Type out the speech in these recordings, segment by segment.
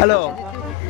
Alors,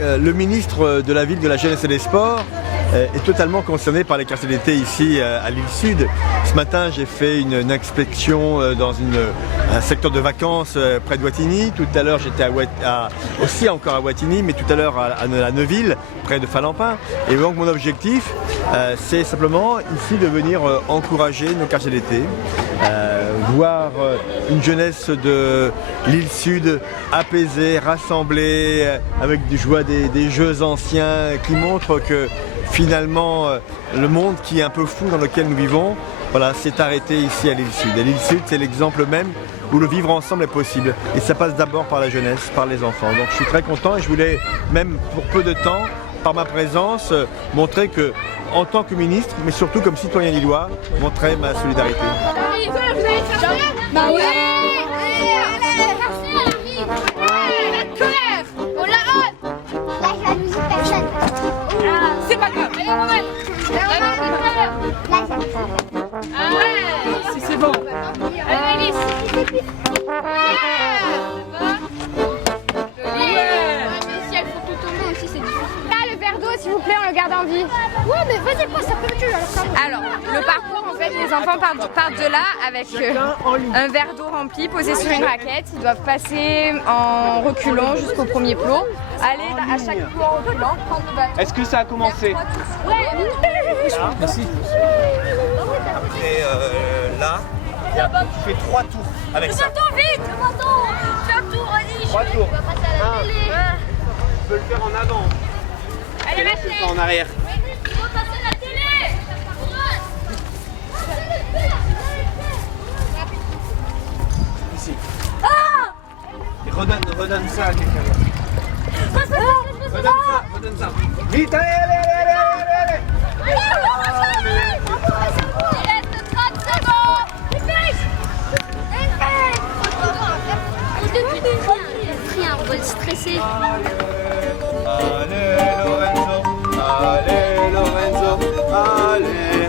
le ministre de la Ville, de la Jeunesse et des Sports est totalement concerné par les quartiers d'été ici à l'île Sud. Ce matin, j'ai fait une inspection dans un secteur de vacances près de Wattignies. Tout à l'heure, j'étais aussi encore à Wattignies, mais tout à l'heure à Neuville, près de Falampin. Et donc, mon objectif, c'est simplement ici de venir encourager nos quartiers d'été, voir une jeunesse de l'île Sud apaisée, rassemblée, avec du joie des jeux anciens qui montrent que finalement le monde qui est un peu fou dans lequel nous vivons, voilà, s'est arrêté ici à l'île Sud. Et l'île Sud, c'est l'exemple même où le vivre ensemble est possible. Et ça passe d'abord par la jeunesse, par les enfants. Donc je suis très content et je voulais, même pour peu de temps, par ma présence, montrer que, en tant que ministre, mais surtout comme citoyen lillois, montrer ma solidarité. Bah ouais. C'est pas grave. Si c'est bon. Allez, Alice. Si elles font tout tomber aussi, c'est difficile. Là, le verre d'eau, s'il vous plaît, on le garde en vie. Ouais, mais vas-y, pas, ça peut tuer. Alors, le parcours, en fait, les enfants partent de là avec un verre d'eau rempli posé sur une raquette. Ils doivent passer en reculant jusqu'au premier plot. Aller à chaque plot en reculant, prendre le bâton. Est-ce que ça a commencé? Merci. Après là, tu fais 3 tours avec ça. Attends, vite, attends. Fais un tour, vas-y. 3 tours. Tu peux le faire en avant. Allez, Tu fais en arrière. Il faut passer la télé. Ici. Et redonne ça à quelqu'un. Redonne ça. Vite, allez. Il reste 30 secondes. On va le stresser. Allez Lorenzo, allez.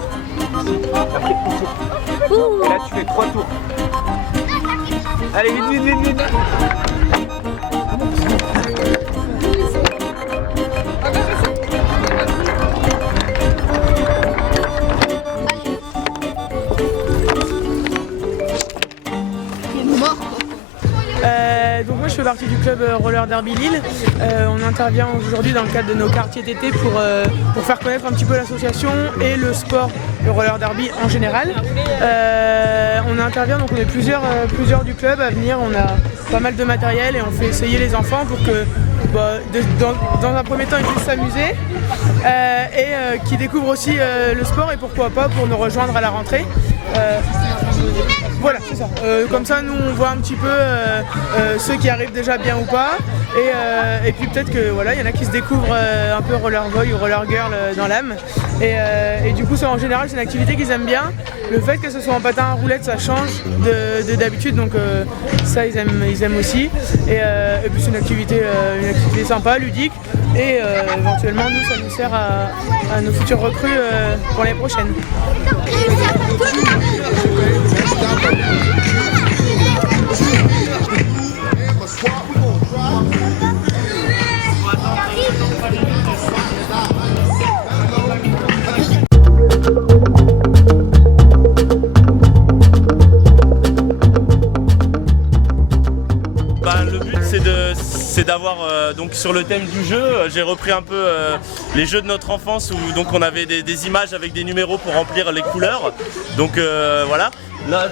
Là tu fais 3 tours. Allez vite. Donc moi je fais partie du club Roller Derby Lille. On intervient aujourd'hui dans le cadre de nos quartiers d'été pour faire connaître un petit peu l'association et le sport, le roller derby en général. On intervient, donc on est plusieurs du club à venir, on a pas mal de matériel et on fait essayer les enfants pour que dans un premier temps ils puissent s'amuser et qu'ils découvrent aussi le sport et pourquoi pas pour nous rejoindre à la rentrée. Voilà, c'est ça. Comme ça, nous, on voit un petit peu ceux qui arrivent déjà bien ou pas. Et puis peut-être que voilà, il y en a qui se découvrent un peu roller boy ou roller girl dans l'âme. Et du coup, ça, en général, c'est une activité qu'ils aiment bien. Le fait que ce soit en patin à roulettes, ça change d'habitude. Donc ça, ils aiment aussi. Et puis c'est une activité sympa, ludique. Et éventuellement, nous, ça nous sert à nos futurs recrues pour l'année prochaine. Le but c'est d'avoir donc sur le thème du jeu, j'ai repris un peu les jeux de notre enfance où donc on avait des images avec des numéros pour remplir les couleurs. Donc voilà. Là,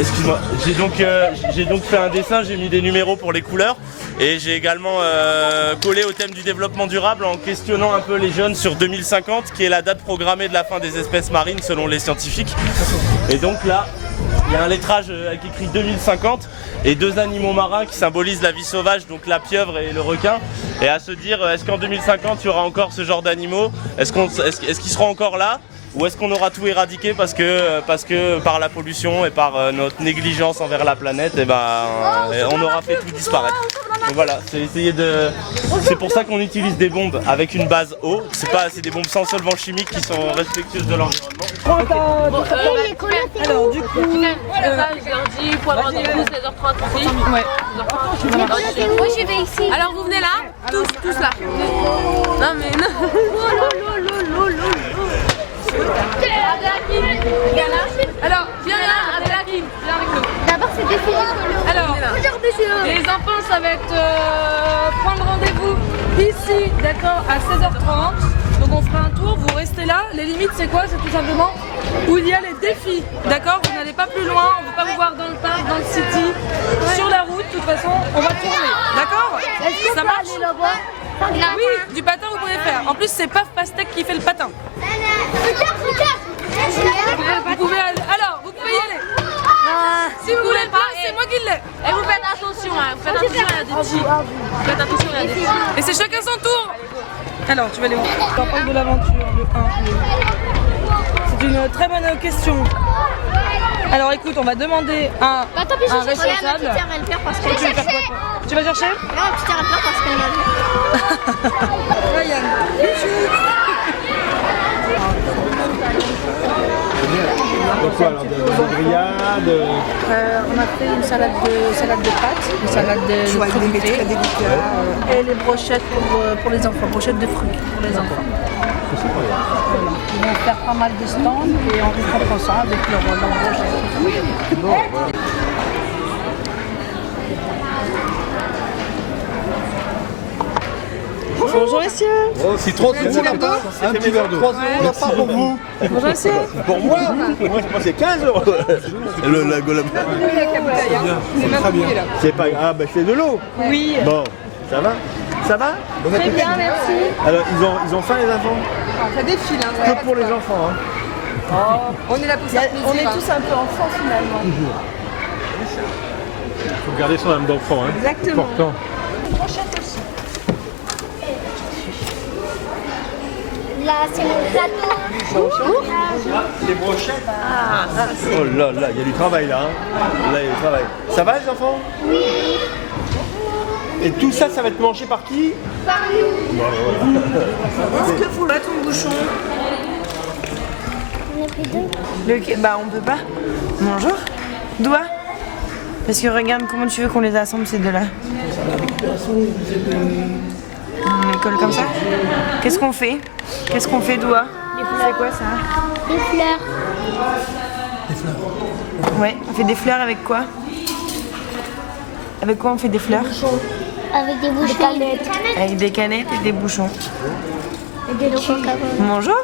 excuse-moi, j'ai donc fait un dessin, j'ai mis des numéros pour les couleurs et j'ai également collé au thème du développement durable en questionnant un peu les jeunes sur 2050 qui est la date programmée de la fin des espèces marines selon les scientifiques. Et donc là, il y a un lettrage avec écrit 2050 et 2 animaux marins qui symbolisent la vie sauvage, donc la pieuvre et le requin. Et à se dire, est-ce qu'en 2050 il y aura encore ce genre d'animaux? Est-ce qu'ils seront encore là? Ou est-ce qu'on aura tout éradiqué parce que par la pollution et par notre négligence envers la planète, on aura fait tout disparaître. Donc voilà, c'est pour ça qu'on utilise des bombes avec une base eau. C'est des bombes sans solvant chimique qui sont respectueuses de l'environnement. Alors du coup, Je leur dis pour le rendez-vous 16h30 ici. Ouais. Moi je vais ici. Alors vous venez là, tous là. Non mais non. Alors viens là, Adèle arrive, viens avec nous. D'abord c'était Philippe. Alors, Bonjour monsieur. les enfants, ça va être prendre rendez-vous ici, d'accord, à 16h30. Donc on fera un tour, vous restez là. Les limites, c'est quoi? C'est tout simplement où il y a les défis, d'accord? Vous n'allez pas plus loin, on ne veut pas vous voir dans le parc, dans le city, sur la route. De toute façon, on va tourner, d'accord? Ça marche? Oui, du patin vous pouvez faire. En plus, c'est Paf Pastèque qui fait le patin. Vous pouvez aller. Alors, vous pouvez y aller. Si vous voulez pas, c'est moi qui l'ai. Et vous faites attention, hein. Vous faites attention à des petits. Vous faites attention à des petits. Et c'est chacun son tour. Alors, tu vas aller où? Campagne de l'aventure, le 1. C'est une très bonne question. Alors écoute, on va demander à un responsable. Tu vas chercher? Non, tu t'iras pas parce qu'elle m'a vu. Ryan. Donc quoi alors, de grillade On a fait une salade de pâtes, une salade de crudités et les brochettes pour les enfants, brochettes de fruits pour les enfants. Voilà. Ils vont faire pas mal de stands et en récompensant avec leur brochette. Bonjour messieurs. Citron, c'est un petit verre d'eau. 3 € la part pour vous. Bonjour messieurs. Pour moi, je pensais 15 €. La golem. C'est pas ah bah c'est de l'eau. Oui. Bon, ça va? Ça va? Très bien, merci. Alors ils ont faim les enfants? Ça défile, hein. Que pour les enfants hein. On est là pour ça. On est tous un peu enfants finalement. Il faut garder son âme d'enfant, hein. Exactement. Important. Là, c'est mon plateau. Les brochettes. Oh là là, il y a du travail là. Hein. Là, il y a du travail. Ça va les enfants? Oui. Et tout ça, ça va être mangé par qui? Par nous. Est-ce que vous là ton bouchon? On a pris deux. Bah on peut pas. Bonjour. Doigt. Parce que regarde comment tu veux qu'on les assemble ces deux-là. On les colle comme ça. Qu'est-ce qu'on fait? Qu'est-ce qu'on fait, Doigt? C'est quoi ça? Des fleurs. Ouais, on fait des fleurs avec quoi? Avec quoi on fait des fleurs? Avec des bouchons. Des canettes. Avec des canettes et des bouchons. Et des chocolats. Bonjour.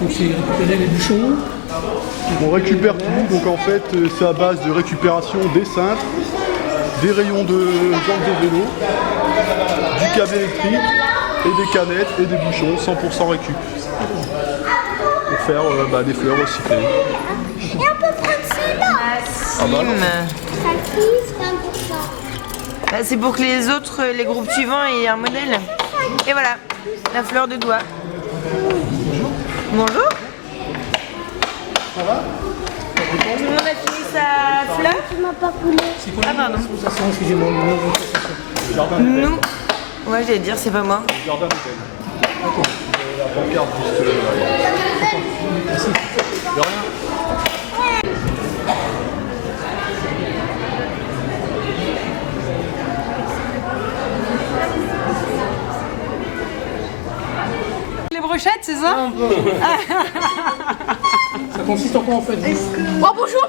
Donc c'est récupérer les bouchons. On récupère tout, donc en fait c'est à base de récupération des cintres, des rayons de jambes de vélo, du câble électrique et des canettes et des bouchons 100% récup. Pour faire des fleurs recyclées. Et on peut prendre celle-là. Ça frise 20%. Bah, c'est pour que les autres, les groupes suivants aient un modèle. Et voilà, la fleur de Doigt. Bonjour. Ça va? Tout le monde a fini sa fleur? Tu m'as pas coulé. Ah pardon. Excusez-moi. Nous. Ouais, j'allais dire, c'est pas moi. Jardin Hôtel. La pancarte juste Merci. De rien. Les brochettes, c'est ça? Ça consiste en quoi en fait? Oh bonjour.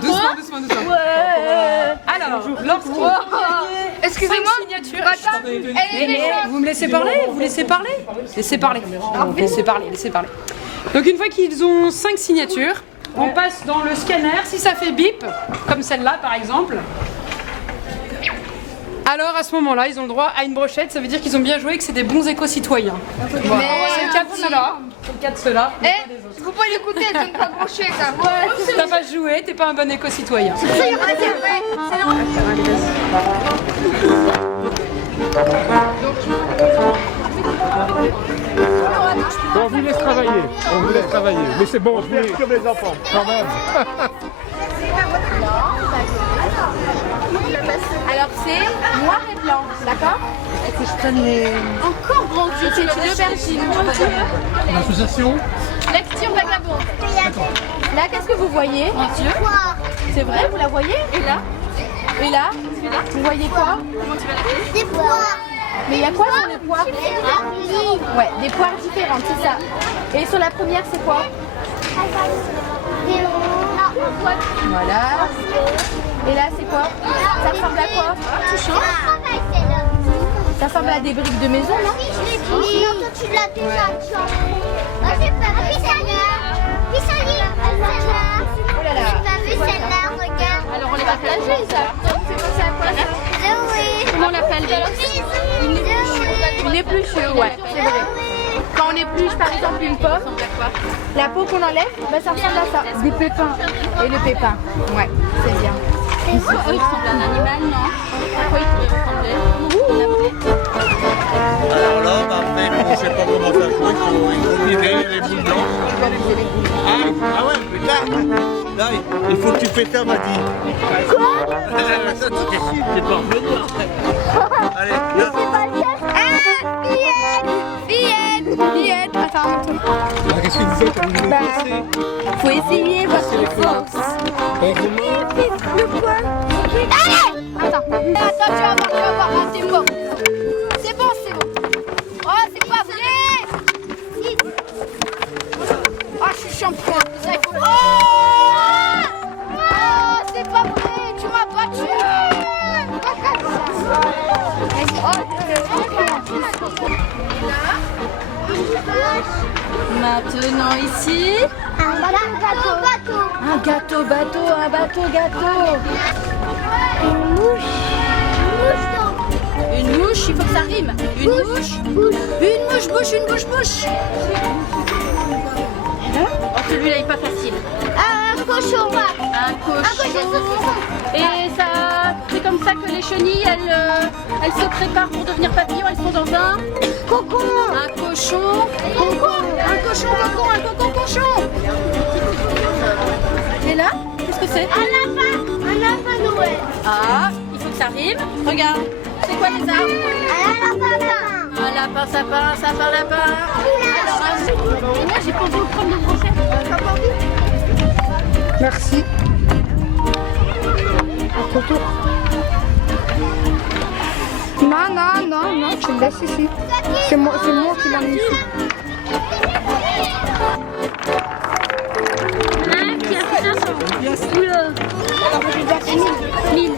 Doucement. Alors, lorsqu'il y a Excusez-moi. 5 signatures. Madame, Vous me laissez parler? Vous laissez parler? Laissez parler. Laissez parler. Donc une fois qu'ils ont 5 signatures, on passe dans le scanner. Si ça fait bip, comme celle-là par exemple, alors à ce moment-là, ils ont le droit à une brochette. Ça veut dire qu'ils ont bien joué, que c'est des bons éco-citoyens. Voilà. C'est le cas de ceux-là. C'est le cas de ceux-là. vous pouvez l'écouter, elle donne pas brochette. T'as pas joué, t'es pas un bon éco-citoyen. On vous laisse travailler, Mais c'est bon, je vais Comme les enfants. quand même. Alors c'est noir et blanc, d'accord? Que je prenne les... Encore grand, c'est une aubergine. L'association? L'ex ici, on vagabonde. Là, qu'est-ce que vous voyez? Monsieur. C'est vrai, vous la voyez? Et là? Et là? Vous voyez quoi? Comment tu vas l'appeler? Des poires. Mais il y a quoi sur les poires? Ouais, des poires différentes, c'est ça. Et sur la première, c'est quoi? Voilà. Et là, c'est quoi? Ça ressemble à quoi? Ça ressemble à des briques de maison, non? Non, toi tu l'as déjà. Oh là là. Regarde. Alors on les va plager, ça. C'est pensé à quoi ça? Comment on l'appelle? Une épluche, ouais, c'est vrai. Quand on épluche par exemple une pomme, la peau qu'on enlève, bah, ça ressemble à ça. Des pépins. Et le pépin, ouais, c'est bien. Pourquoi eux ils ressemblent à un animal, non? À quoi ils pourraient ressembler? Alors là, bah, après, je sais pas comment ça joue, il faut virer les boules blanches. Ah ouais, putain. Là, il faut que tu fais ça, Madi. Quoi? C'est pas revenu après. Allez, là. Fillette, attends. Qu'est-ce que vous faites? Faut essayer votre force. Le poing. Attends, tu vas voir, c'est bon. C'est bon. Oh, c'est pas vrai. Oh, je suis champion. Ça, il faut... Oh, c'est pas vrai. Tu m'as battu. Maintenant ici. Un gâteau, gâteau. Une mouche, il faut que ça rime. Une mouche, bouche. Oh, celui-là il est pas facile. Un cochon. Un cochon. Et ça, c'est comme ça que les chenilles, elles se préparent pour devenir papillons. Elles sont dans un Cocon. un cochon. Un cocon cochon. Et là, qu'est-ce que c'est? Un lapin Noël. Ah, il faut que ça rime. Regarde, c'est quoi les arbres? Un lapin, sapin, lapin. Alors, moi j'ai pas envie de prendre de brochette. Merci. Non, tu me laisses ici. C'est moi qui l'en ai ici. Qui a fait 500? Alors, je vais dire 1000.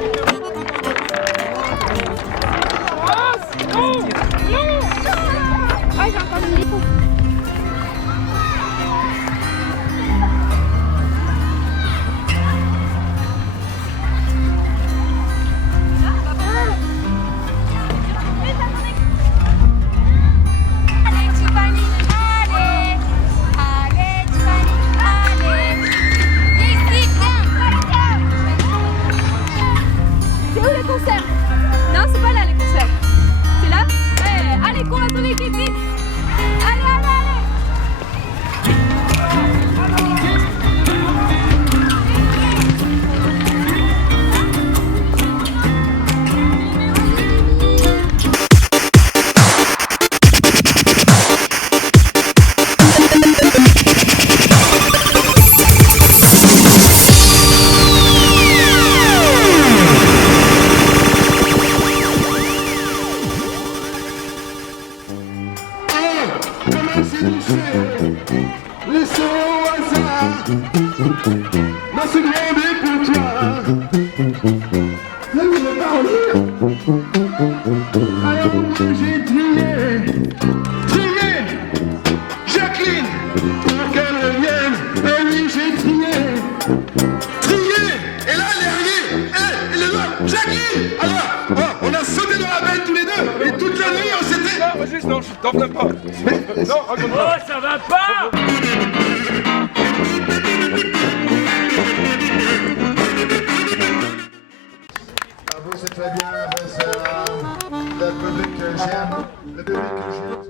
Ah, j'ai entendu une écho. Non, c'est pas là les concerts. C'est là? Ouais, allez, cours à ton équipe, vite. Allez. Laissons au hasard dans ce grand dépotoir. Là où le parole. Alors j'ai trié Jacqueline pour qu'elle revienne. Et oui, j'ai trié. Et là, elle est là, Jacqueline. Alors, on a sauté dans la bête tous les deux. Et toute la nuit, on s'était... Non, je t'en plains pas. Non, raconte-moi. Oh, ça va pas! Bravo, c'est très bien. C'est la public que j'aime. La public que j'aime.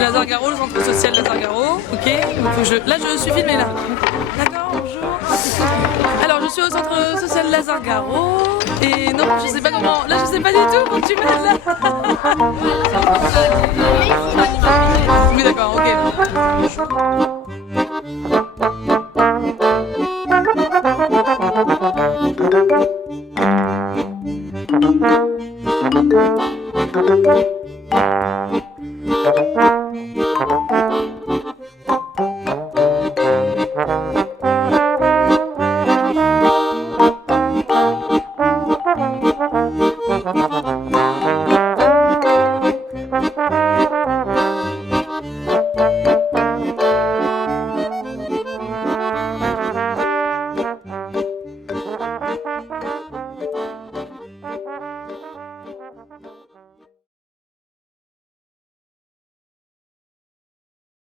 Lazare-Garot, le centre social Lazare-Garot. Ok, donc là je suis filmée là. D'accord, bonjour. Alors je suis au centre social Lazare-Garot et non, je sais pas comment. Là je sais pas du tout, faut que tu m'aides là. Oui, d'accord, ok. Noël.